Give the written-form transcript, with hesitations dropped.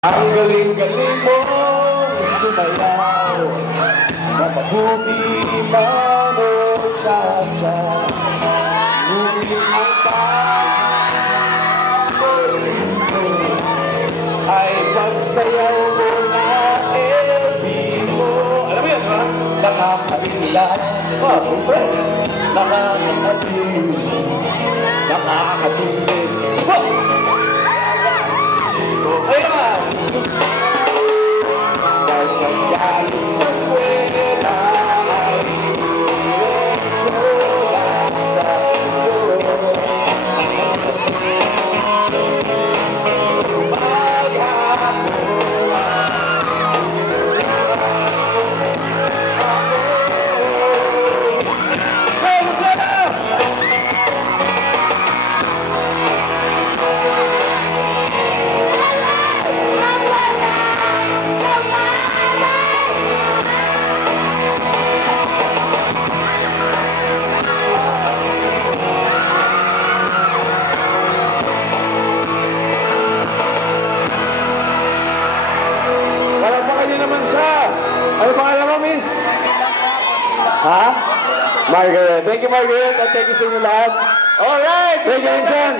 Ang galing-galing mo sumayaw, mapabuti man o cha-cha. Ngunit ang paborito ay pagsayaw mo na elbimo. Alam mo yan, ha? Nakakabilang, siyempre, nakakatabil, nakakatulid. Ayun naman! Nagagalit sa swela ay direksyola sa iyo. Naman siya. Ano pangalan mo, miss? Ha? Margaret. Thank you, Margaret. At thank you sa inyo lahat. Alright! Thank you, Vincent.